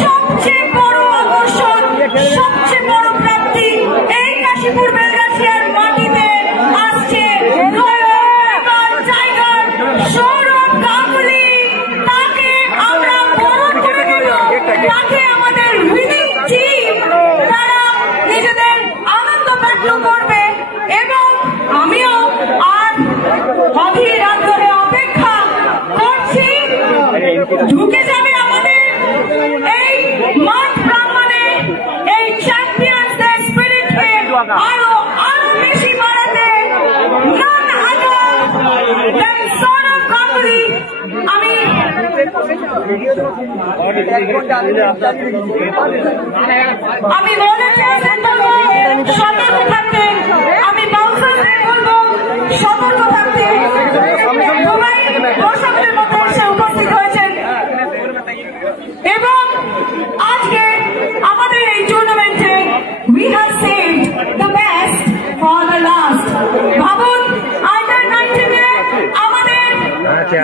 সবচেয়ে বড় আকর্ষণ, সবচেয়ে বড় প্রাপ্তি এই কাশীপুর বেলগাছিয়ার মাটিতে আসছে টাইগার সৌরভ গাঙ্গুলি। তাকে আমরা বরণ করে নেব, তাকে আমাদের উইনিং টিম তারা নিজেদের আনন্দ ব্যক্ত করবে এবং আমিও আর অধীর আগ্রহে অপেক্ষা করছি। ঢুকে যাবে আমাদের এই মাঠ প্রাঙ্গণে এই চ্যাম্পিয়নসদের স্পিরিটকে আরো বেশি বাড়াতে none other than Sourav Ganguly. আমি ভলেন্টিয়ারদের বলবো সতর্ক থাকতে, আমি বাউন্সারদের বলবো সতর্ক থাকতে। সবাই দর্শকদের মতো এসে উপস্থিত হয়েছেন এবং আজকে আমাদের এই টুর্নামেন্টে we have saved the best for the last। ভাবুন আন্ডার 19 আমাদের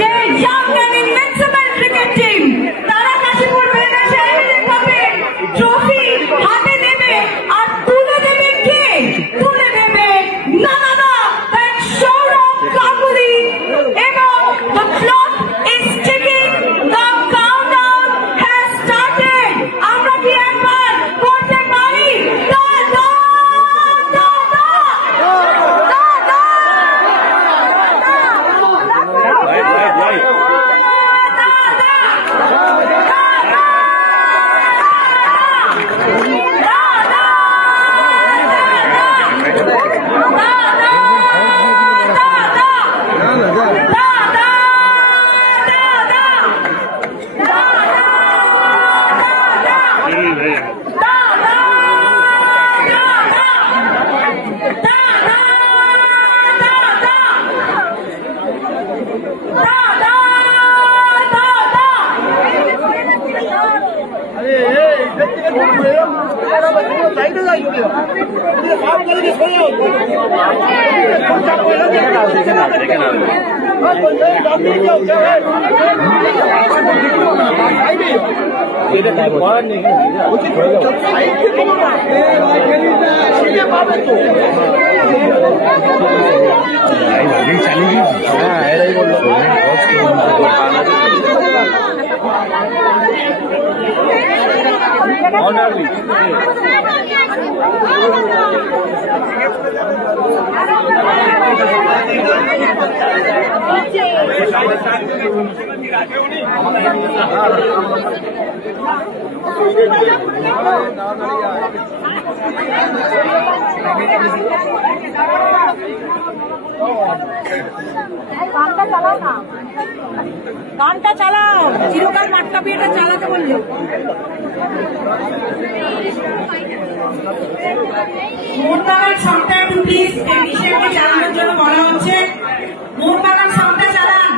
যে young and invincible cricket team তারা কাশীপুর বেলগাছিয়া কাপে ট্রফি হাতে নেবে আর তুলে দেবে কে? তুলে দেবে none other than Sourav Ganguly এবং the clock is ticking, the countdown has started। আমরা কি একবার করতে পারি? গানটা চালাও, চিরকাল মাটকা বিয়েটা চালাতে বললো। মোহনবাগান সংটা একটু প্লিজ টেকনিশিয়ানকে চালানোর জন্য বলা হচ্ছে। মোহনবাগান সংটা চালান।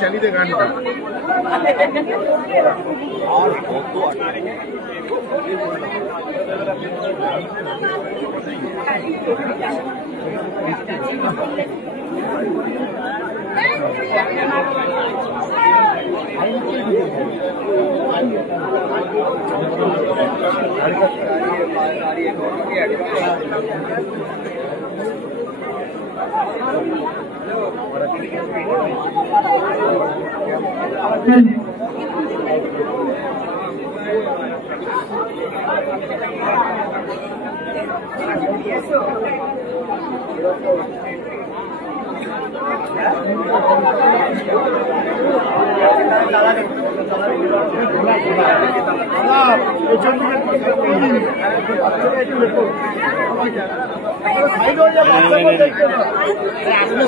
চালিয়ে গান আর কত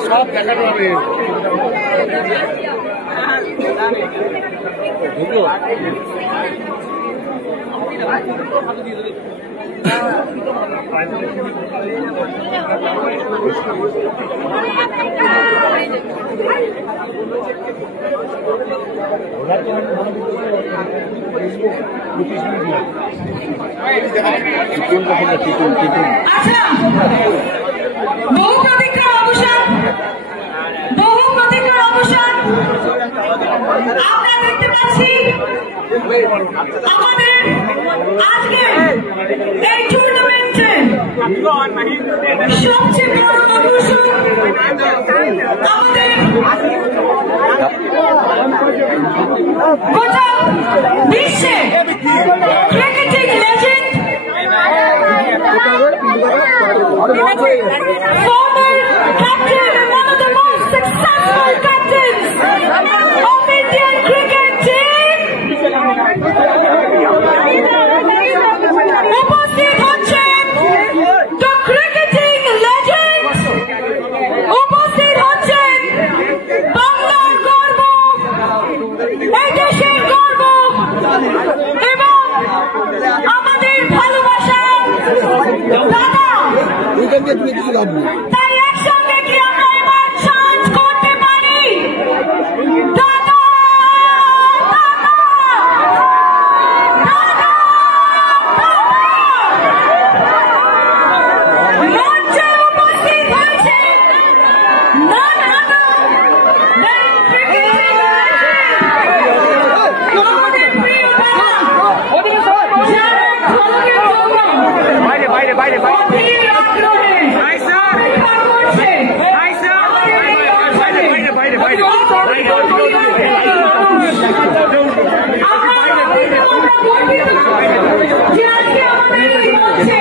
সব দেখাতে হবে আমরা দেখতে পাচ্ছি আমাদের আজকে এই টুর্নামেন্টে সবচেয়ে বড় আকর্ষণ আমাদের গোটা বিশ্বে cricketing legend former captain and one of the most successful captains of Indian cricket team. উপস্থিত হচ্ছেন the cricketing legend. উপস্থিত হচ্ছেন বাংলার গর্ব, এই দেশের গর্ব এবং আমাদের ভালোবাসা দাদা। তাই একসঙ্গে কি আমরা এবার চার্জ করতে পারি? দাদা মঞ্চে উপস্থিত হয়েছেন none other than cricketing legend আমাদের প্রিয় দাদা যারা ঝলকের জন্য অধীর আগ্রহে অপেক্ষা করছে আমাদের এই অঞ্চলে আমরা গর্বিত যে আজকে আমাদের এই মঞ্চে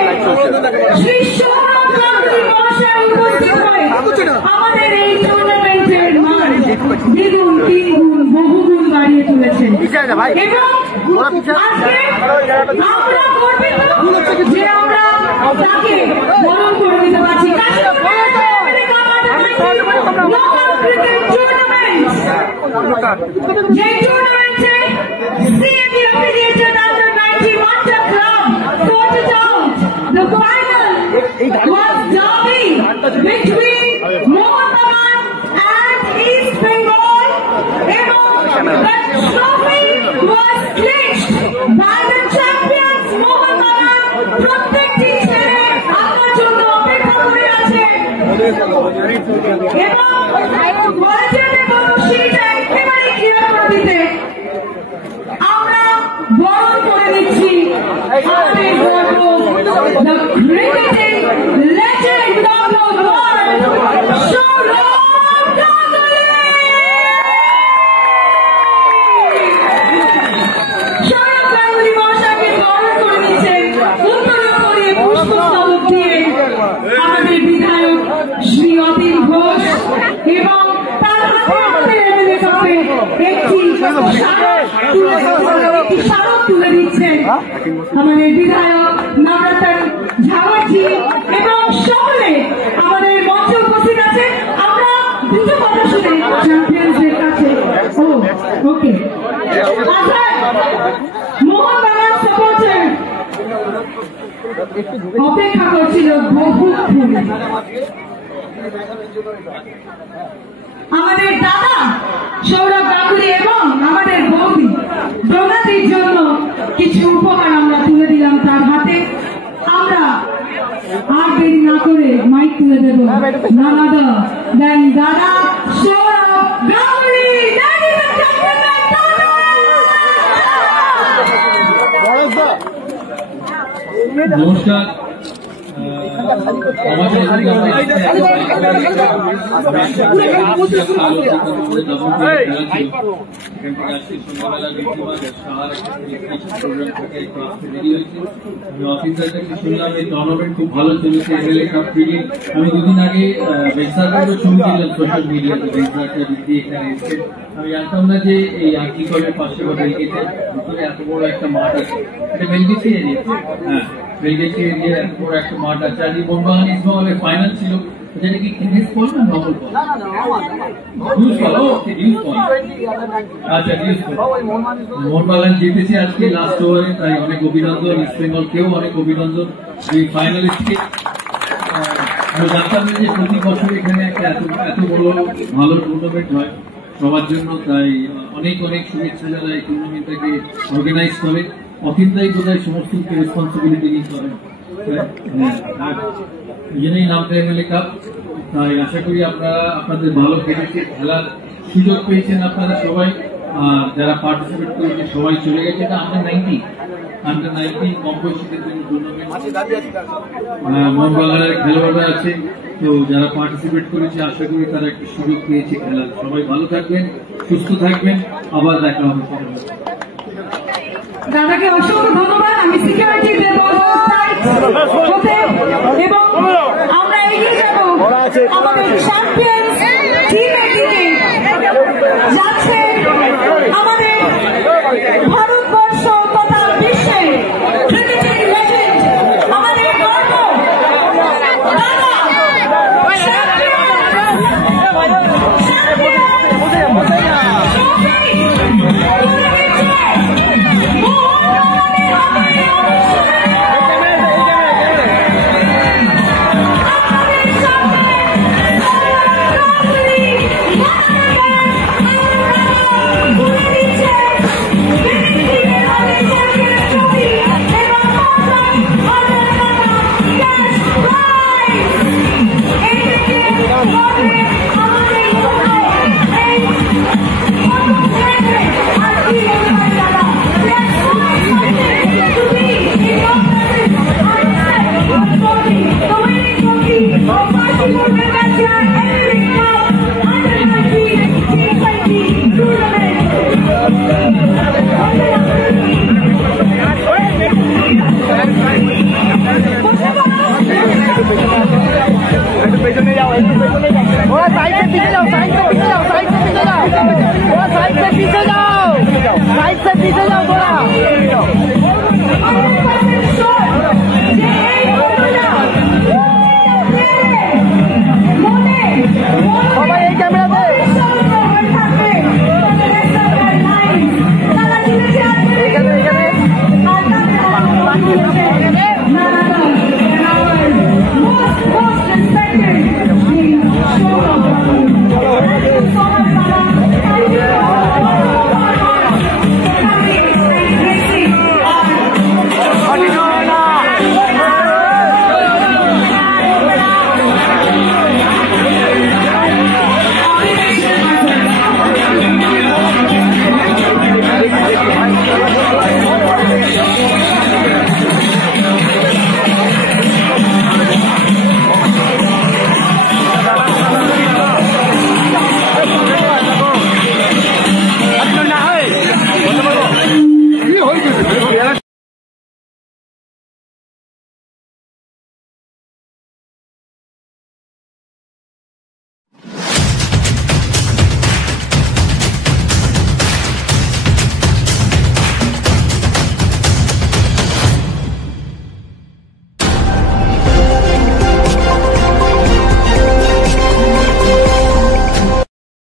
শ্রী সৌরভ গাঙ্গুলী মহাশয় উপস্থিত হয়ে আমাদের এই টুর্নামেন্টের মান দ্বিগুণ তিনগুণ বহুগুণ বাড়িয়ে তুলেছেন এবং আজকে আমরা গর্বিত যে আমরা তাকে বরণ করে দিতে পারছি। লোকাল ক্রিকেট টুর্নামেন্ট যে টুর্নামেন্টে CME affiliated under 91 club sorted out the final was derby between Mohun Bagan and East Bengal এবং the trophy was clinched by the champions Mohun Bagan. প্রত্যেকটি ছেলে আপনার জন্য অপেক্ষা করে আছে এবং বলছেন এবং সেটা একেবারে ক্লিয়ার করে দিতে আমরা বরণ করে নিচ্ছি আমাদের গর্ব the cricketing legend of the world Sourav Ganguly. Sourav Ganguly মহাশয়কে বরণ করে নিচ্ছেন উত্তরীয় করে পুষ্পস্তবক দিয়ে আমাদের বিধায়ক শ্রী অতীন ঘোষ এবং তার হাতে আমাদের এমএলএ কাপে একটি স্মারক তুলে দিচ্ছেন আমাদের বিধায়ক নবরতন ঝাওয়াজি এবং সকলে আমাদের মঞ্চে উপস্থিত আছে। আমরা দুটো কথা শুনে চ্যাম্পিয়ন্সদের কাছে ওকে মোহনবাগান সাপোর্টার অপেক্ষা করছিল বহুক্ষণ। আমাদের দাদা সৌরভ গাঙ্গুলি এবং আমাদের বৌদি প্রণাতির জন্য কিছু উপহার আমরা তুলে দিলাম তার হাতে। আমরা আর দেরি না করে মাইক তুলে দেব none other than দাদা সৌরভ গাঙ্গুলি। নমস্কার। আমাদের শুনলাম এই টুর্নামেন্ট খুব ভালো চলেছে। এমএলএ কাপ ক্রিকেট আমি দুদিন আগে বেঞ্চারও শুনছিলাম সোশ্যাল মিডিয়াতে, বেঞ্চারটা দিদি এখানে এসছে। আমি জানতাম না যে এই আর্টিকলের পাশে বা বেলগেটের ভিতরে এত বড় একটা মাঠ আছে। এটা বেলগেছি এরিয়া, হ্যাঁ বেলগেছি এরিয়া এত বড় একটা মাঠ আছে। আজ মোহনবাগান ইস্টবেঙ্গলের ফাইনাল ছিল, যেটা কি টেনিস বল না নকল বল? ডিউস বল। ওকে ডিউস বল, আচ্ছা ডিউস বল। মোহনবাগান জিতেছে আজকে লাস্ট ওভারে, তাই অনেক অভিনন্দন ইস্টবেঙ্গলকেও, অনেক অভিনন্দন এই ফাইনালিস্টকে। আমি জানতাম না যে প্রতি বছর এখানে একটা এত বড় ভালো টুর্নামেন্ট হয় সবার জন্য, তাই অনেক অনেক শুভেচ্ছা যারা এই টুর্নামেন্টটাকে অর্গানাইজ করে। অতীনদাই বোধহয় সমস্ত রেসপন্সিবিলিটি নিতে হবে, জন্যই নামটা এমএলএ কাপ। তাই আশা করি আপনারা আপনাদের ভালো কেটেছে, খেলার সুযোগ পেয়েছেন আপনারা সবাই। আর যারা পার্টিসিপেট করেছে সবাই চলে গেছে। এটা আন্ডার 19 কম বয়সীদের জন্য টুর্নামেন্ট। মোহনবাগানের খেলোয়াড়রা আছে, তো যারা পার্টিসিপেট করেছে আশা করি তারা একটা সুযোগ পেয়েছে খেলার। সবাই ভালো থাকবেন, সুস্থ থাকবেন, আবার দেখা হবে। দাদাকে অসংখ্য ধন্যবাদ। আমি সিকিউরিটি দেব এবং আমরা এগিয়ে যাবো আমাদের